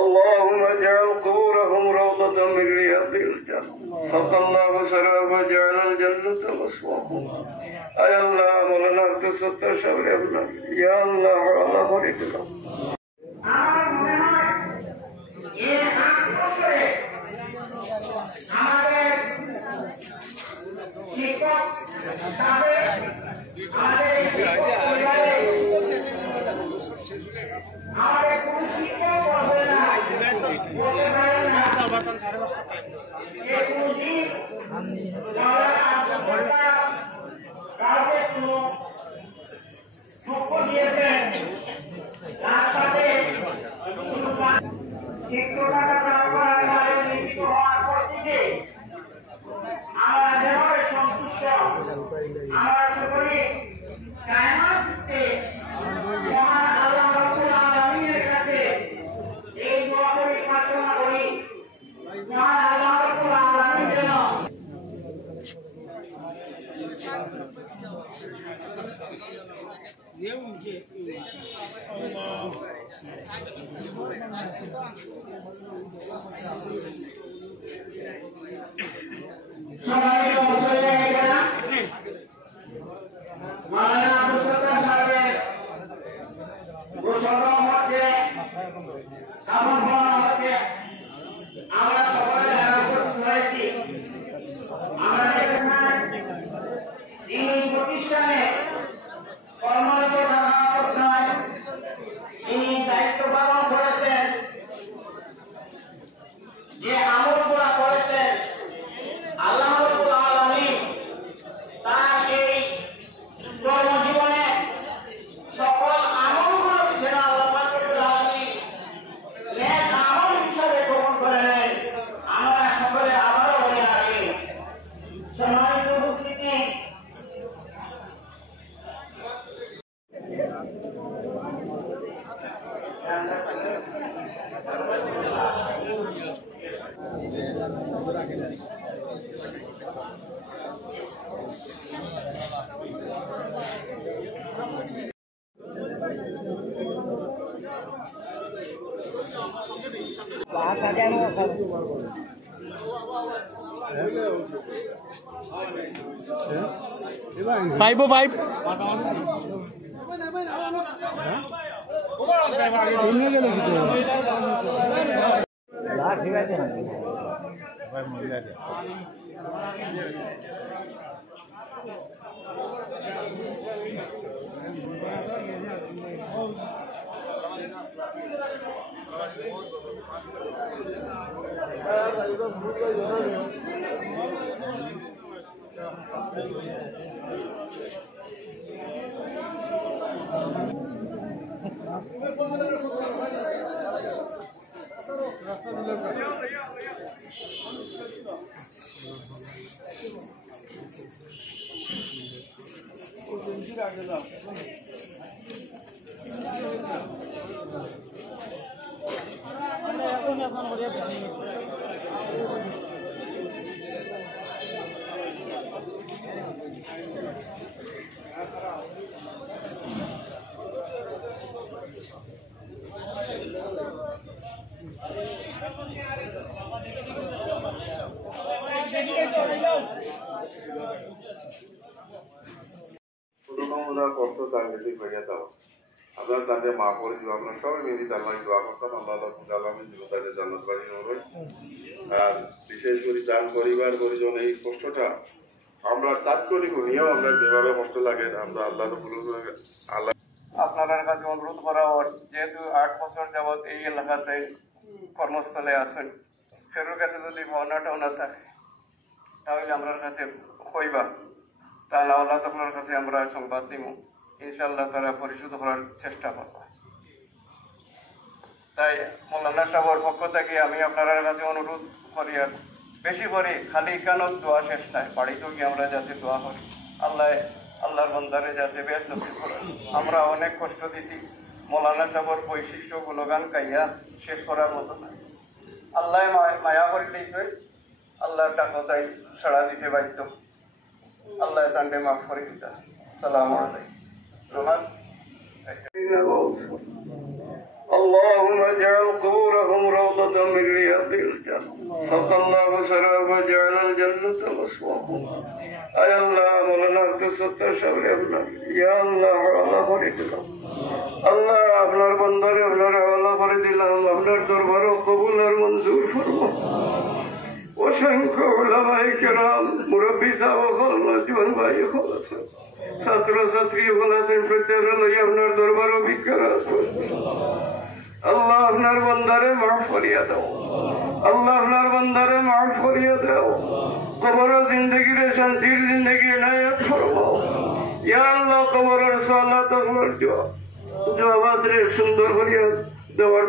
اللهم اجعل قبورهم روضة من رياض الجنة سقى الله شراب وجعل الجنة مسواهم يا الله مولانا كسرت شر يا الله الله خرج لهم five five আপনার তাদের মা করে দিব আপনার সবাই মিলে তার মানে দোয়া করতাম আল্লাহ আলমিন দিব তাদের জান্নাত বাড়ি নয়। আর বিশেষ করে তার পরিবার পরিজন এই কষ্টটা আমরা তাৎক্ষণিক নিয়েও আমরা যেভাবে কষ্ট লাগে আমরা আল্লাহ আল্লাহ আপনার কাছে অনুরোধ করা যেহেতু 8 বছর যাবৎ এই এলাকাতে কর্মস্থলে আছেন ফেরোর কাছে যদি ভাবনাটা থাকে তাহলে আমার কাছে কইবা তাহলে আল্লাহ আপনার কাছে আমরা সংবাদ দিব ইনশাআল্লাহ তারা পরিশোধ করার চেষ্টা করব। তাই মৌলানা সাহেবের পক্ষ থেকে আমি আপনার কাছে অনুরোধ করি আর বেশি করে খালি কানত দোয়া শেষ নাই বাড়িতেও গিয়ে আমরা যাতে দোয়া করি আল্লাহর বন্দারে যাতে বেশ নসিব করেন। আমরা অনেক কষ্ট দিছি মৌলানা সাহেবের বৈশিষ্ট্য গুণগান গাইয়া শেষ করার মতো না। আল্লাহ মায়া করে দিয়েছে আল্লাহর ডাকতাই সাড়া দিতে বাধ্য আল্লাহ তান্ডে মাফ করে দিতা। আসসালামু আলাইকুম। রোহান واجعل قبورهم روضة من رياض الجنة سقى الله شراب وجعل الجنة مسواهم আয় আল্লাহ মৌলানার দুঃসত্তর সামনে আপনার ইয়া আল্লাহ আল্লাহ করে দিলাম আল্লাহ আপনার বন্দারে আপনার আল্লাহ করে দিলাম আপনার দরবারও কবুল আর মঞ্জুর ফরমাও অসংখ্য উলামায়ে কেরাম মুরব্বী সাহেব নজওয়ান ভাই হল আছে ছাত্র ছাত্রী হল আছেন প্রত্যেকটা লই আপনার দরবারও ভিক্ষার আল্লাহ আপনার বন্দারে মাফ করিয়া দাও আল্লাহ আপনার বন্দারে মাফ করিয়া দাও কবর জিন্দগির শান্তির জিন্দগি এনায়েত ফরমাও ইয়া আল্লাহ কবরের সালাত ফরজ জবাব রে সুন্দর করিয়া দেওয়ার